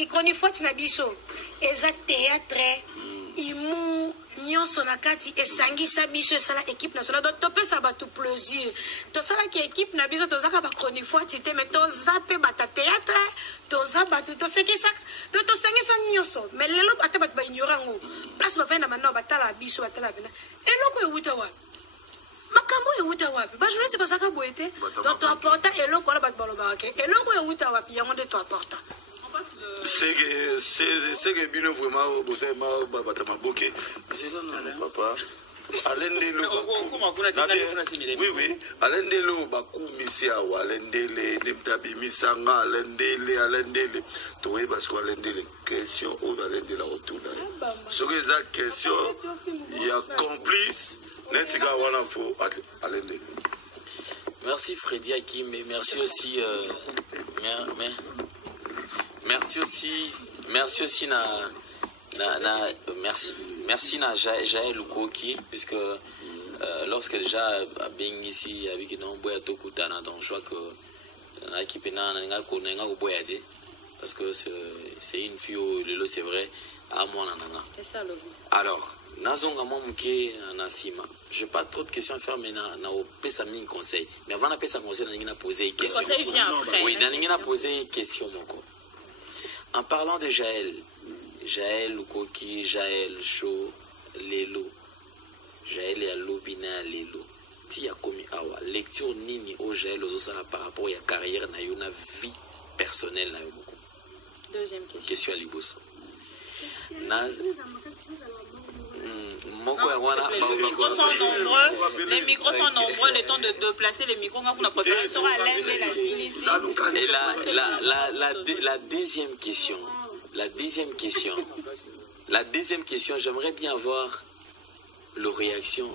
kikoni foti na biso eza théâtre imu nyonso na kati esangisa biso esala équipe nationale donc topesa bato plaisir tosalaki équipe na biso tozaka bakoni foti te mais toza mpe bata théâtre toza bato tosekisaka donc tosangisa nyonso mais lelo ata bato baignore yango place bavanda manao batala biso batala bina eloko euta wapi makambo euta wapi bajournaliste bazaka boye te donc toaporta eloko wana bato balobaka ke eloko euta wapi yango nde toaporta. C'est que bien vraiment besoin batamaboke. C'est là non papa. Alendelo. Oui oui. Alendelo bakumisia wa alendele lemtabi misanga alendele. Toi parce qu'on alendele question ou alendela retourner. Ce que ça question il y a complice netika wana fo alendele. Merci Freddy Hakim et merci aussi merci na Jaël Lukoki puisque lorsque déjà bien ici avec non boya tokutana donc je crois que l'équipe na parce que c'est une fille lelo c'est vrai à moi nanga. C'est ça le but. Alors nazonga momuke anasima. Je n'ai pas trop de questions à faire mais na pesa mini conseil. Mais avant na pesa conseil na ngina poser une question. Conseil vient après. Oui, na ngina poser une question moko. En parlant de Jaël Lukoki, Jaël Show, Lelo, Jaël et Lobina Lelo, Tia Komi Awa, lecture Nini au Jaël Ozosala par rapport à la carrière, na une vie personnelle. Deuxième question. Question à Liboso. Les micros sont nombreux, le temps de placer les micros, on a préféré sur l'un de la Cilicie. Et la deuxième question, j'aimerais bien avoir la réaction.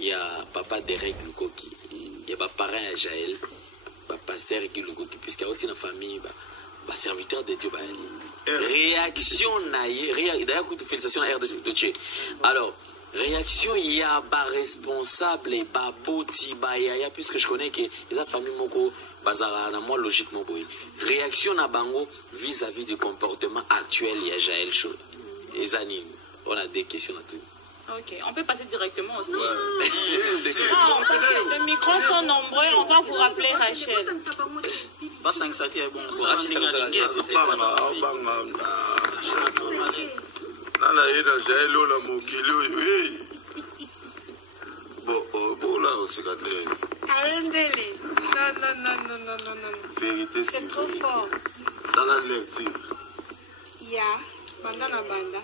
Il y a papa Derek Lukoki, il y a papa parrain à Jaël, papa Sergi Lukoki, puisqu'il y a aussi une famille, serviteur de Dieu. Réaction, d'ailleurs, félicitations à RDC. Alors, réaction, il y a un responsable, puisque je connais que les familles moko bazara na moi logiquement boy. Réaction à Bango vis-à-vis du comportement actuel, il y a Jaël Show. Les animes, on a des questions à tout. Ok, on peut passer directement aussi. Les micros sont nombreux, on va vous rappeler Rachel. Pas 5 sati est bon. Nana ina Jaël la mokilo oui. Bon là on se regarde. Alendele. Non. Vérité c'est trop fort. Ça la lecture. Ya banda na banda.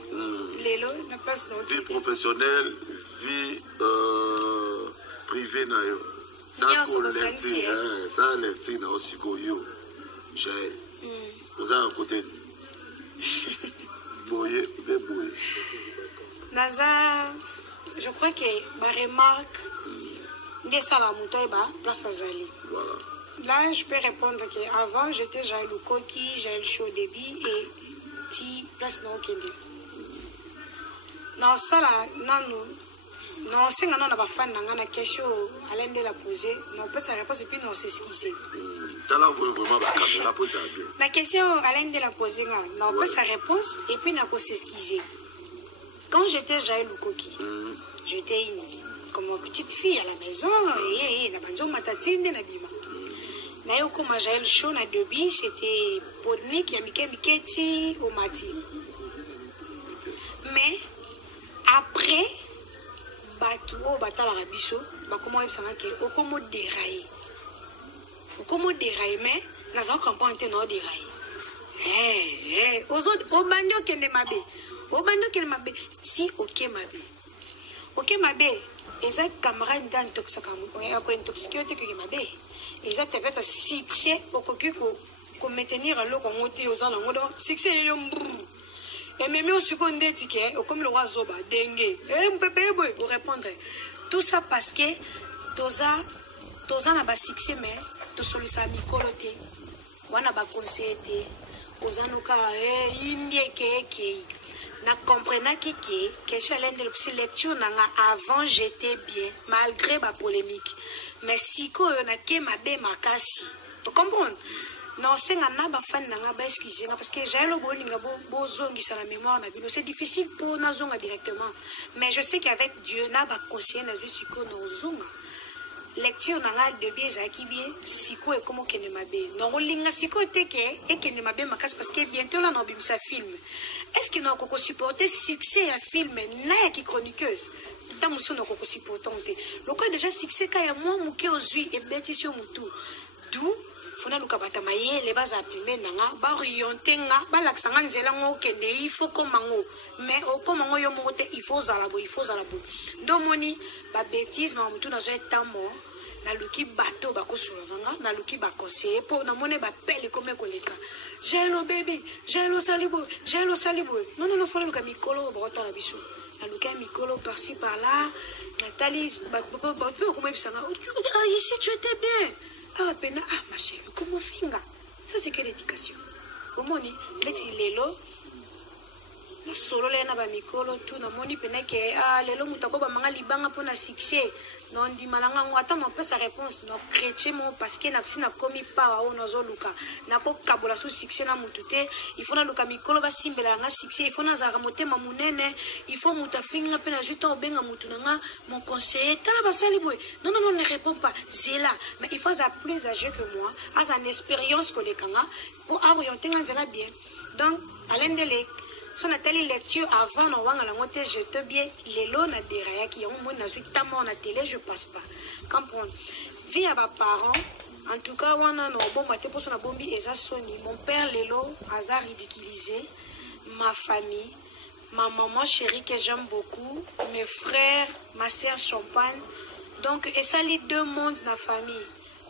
Lelo na place de vie professionnelle, vie privée na yo. Ça lecture na osiko yo. Jaël. Vous avez un côté. Boye. Naza, je crois que ma remarque de ça la moto place à Zali. Voilà. Là, je peux répondre qu'avant, j'étais Jaël Lukoki, Jaël Show débit et Ti place dans Kende. Non, ça là, non, c'est que nous avons fait une question à l'un de la poser. Non, on peut se répondre et puis nous s'excuser. La question à l'un de la poser, on peut sa réponse et puis nous s'excuser. Quand j'étais Jaël Lukoki, j'étais comme une petite fille à la maison et na matatine na bima. Na yo comme Jaël Show na début, c'était Podnik ya Miketi au Mati. Mais après batu o batala rabiso bakoma yebisanga ke okomo dérailler mais naza comprendre te na dérailler ozo obandi okende mabe si ok mabe eza camarade d'intoxication ko intoxiquer te ke mabe eza peut-être succès okoki ko maintenir loko ngote ozana ngodo succès le et même au second d'étiquette, comme le roi Zoba, dengue, vous répondre. Tout ça parce que Toza n'a pas succès, mais tout seul ça micoloté. On a pas conseillé. Oza no ka indie ke na comprendre que sur l'un de la lecture avant j'étais bien malgré ma polémique. Mais si ko na ke mabe makasi. Tu comprends? non c'est nga ba fan nga ba excuser parce que j'ai le bolinga bo zongi sa la mémoire na bino c'est difficile pour na zonga directement mais je sais qu'avec Dieu na ba conseiller na juste ko no zonga lecture nanga de bien zaki bien siko et comment kene mabe non linga siko teke et kene mabe makas parce que bientôt là no bimisa film est-ce que no ko supporter succès ya film na ya ki chroniqueuse tant muso no ko supporter le quoi déjà succès ka ya moi muke ozui et bétisio mutu d'où fona luka bata maye le baza apime nanga ba orienter nga ba laksanga nzela ngo kende il faut komango mais au komango yo mote il faut zalabo domoni ba bêtise ma mutu na zo etamo na luki bato ba kosula nanga na luki ba conseiller pour na mone ba pele comme koleka jelo baby jelo salibo non fona luka mikolo ba otala biso na luka mikolo par-ci par-là Nathalie ba comment ça ici tu étais bien. Ah, ma chérie, comment finga? Ça, c'est que l'éducation. Au moni, lelo, la solo lena ba mikolo, tout, na moni pena ke, lelo mutako ba manga libanga pour na succès. Non, di malanga, on attend un peu sa réponse. Non, chrétien, parce que na komi pa, on ozo luka. Na ko kabola sous succès na mutute. Il faut na luka mikolo ba simbela na succès. Il faut na zaramote mamunene. Il faut mutafinga pena juta obenga mutunanga. Mon conseiller, tala ba saliboy. Non, ne réponds pas. C'est là. Mais il faut avoir plus âgé que moi. As une expérience que les kanga. Pour orienter nganzela bien. Donc, à l'endele. Si on a telle lecture avant, on va la je te bien, les lots na derrière qui ont moins na la télé, je passe pas. Comprendre. Vie à mes parents, en tout cas, on a bon matin pour son bombi et ça soni. Mon père Lélo, hasard ridiculisé, ma famille, ma maman chérie que j'aime beaucoup, mes frères, ma soeur Champagne. Donc, et ça les deux mondes dans la famille.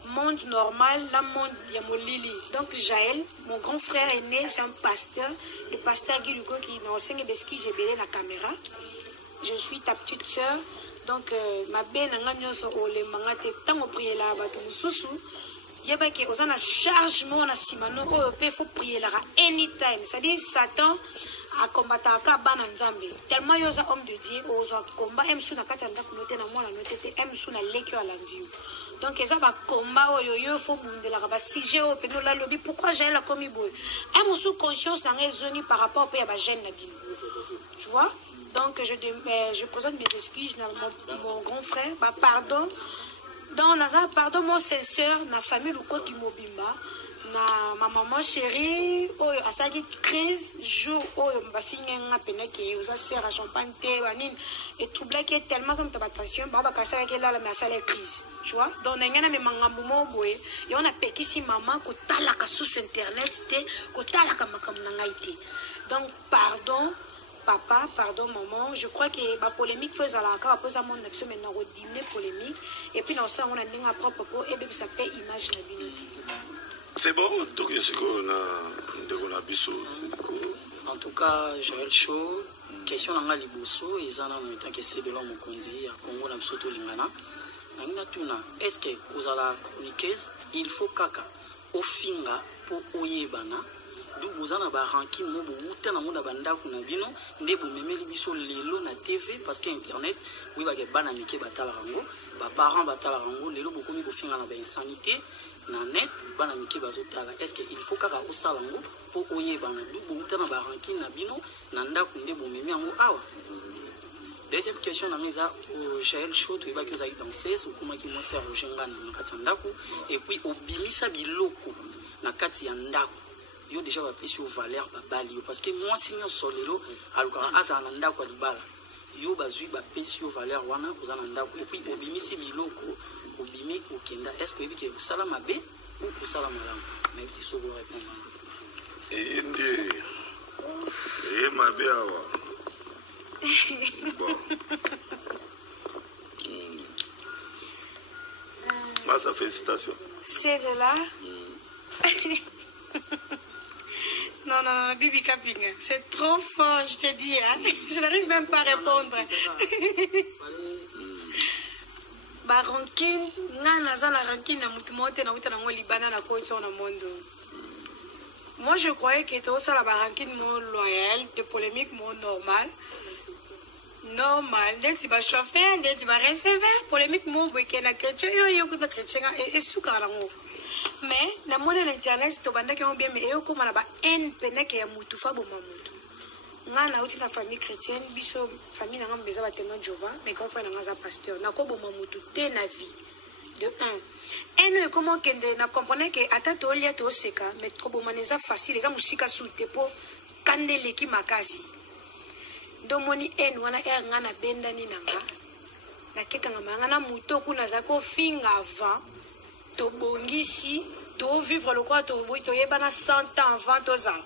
Monde normal, la monde Yamolili. Donc Jaël, mon grand frère aîné, c'est un pasteur, le pasteur Guy Lugo qui n'enseigne des skis, j'ai belé la caméra. Je suis ta petite soeur. Donc ma belle n'a le mangate tant au prier là bas tout sous. Il y a pas que on a charge mon asimano il faut prier là anytime. C'est-à-dire Satan a combattu à Bananzambe. Tellement il y a un homme de Dieu, on a combat M sous la katanda pour noter na moi la noter M sous la lekio à l'andiu. Donc, ils ont un combat, il faut que si j'ai la lobby, pourquoi j'ai la commis boy? Et sous conscience dans les zones par rapport à la gêne. Tu vois? Donc, je présente mes excuses à mon grand frère. Bah, pardon. Dans Nazar, pardon, mon sincère, ma famille, le quoi qui m'obimba. Ma maman chérie, à sa crise, jour où ma fille n'a pas été, aux asserts à champagne, et tout blague est tellement en attention, bah, bah, ça est là, mais ça la crise, tu vois. Donc, on a un mangamboumo, et on a péqué si maman, qu'on t'a la casse sur internet, qu'on t'a la casse. Donc, pardon, papa, pardon, maman, je crois que ma polémique faisait la carte, après ça, mon action maintenant, on dîner polémique, et puis dans ça, on a une propre peau, et puis ça fait image la binauté. C'est bon, donc est-ce qu'on a biso. En tout cas, Jaël Chaud, question nanga liboso, ils en ont tant que c'est de l'homme conduit à Congo na biso to lingana. Nanga tuna, est-ce que kozala chroniqueuse, il faut kaka ofinga po oyebana. Du bozana ba ranking mo bo wuta na mona banda kuna bino, nde bo memeli biso lelo na TV parce que internet, oui ba ke bana mike batala rango, ba parents batala rango, lelo bo komi ko finga na ba insanité. Na net bana mike bazotala est-ce que il faut kaka osalango po oyebana du bonta na baranki na bino na ndako nde bomemi yango awa. Deuxième question na meza au Jaël Chaud to ba ki ozali danseuse ou comment ki mo sert au jenga na kati ndako et puis obimisa biloko na kati ya ndako yo déjà ba pesi valeur ba bali yo parce que moi signyo solelo alukara asa na ndako libala yo bazui ba pesi valeur wana ozana ndako et puis obimisi biloko obimi okenda est-ce que biki usala mabe ou usala malamu mais tu sauves répondre et mabe awa bon ma félicitations c'est de là non, Bibi Kapinga, c'est trop fort, je te dis, hein? Je n'arrive même pas à répondre. Ba ranking na ranking na mutu mote na uta na ngoli bana na kocho na mondo. Moi je croyais que tout ça la ba ranking mon loyal, de polémique mon normal. Dès tu vas chauffer, dès tu vas recevoir, polémique mon week-end na chrétien yo ko chrétien et soukara ngo. mais na mona l'internet to banda ki bien mais yo koma na ba en pene ke ya mutu fa bo mamutu ngana uti na famille chrétienne biso famille na ngamba za ba témoin de Jéhovah mais quand frère na ngaza pasteur na ko bo mamutu te na vie de 1 et nous comment que na comprendre que ata to lia to seka mais trop bo maneza facile za musika soute po kandele ki makasi domoni en wana e ngana benda ni nanga na keka ngama ngana muto kuna za ko finga avant to bongisi to vivre le quoi to yebana 100 ans avant 2 ans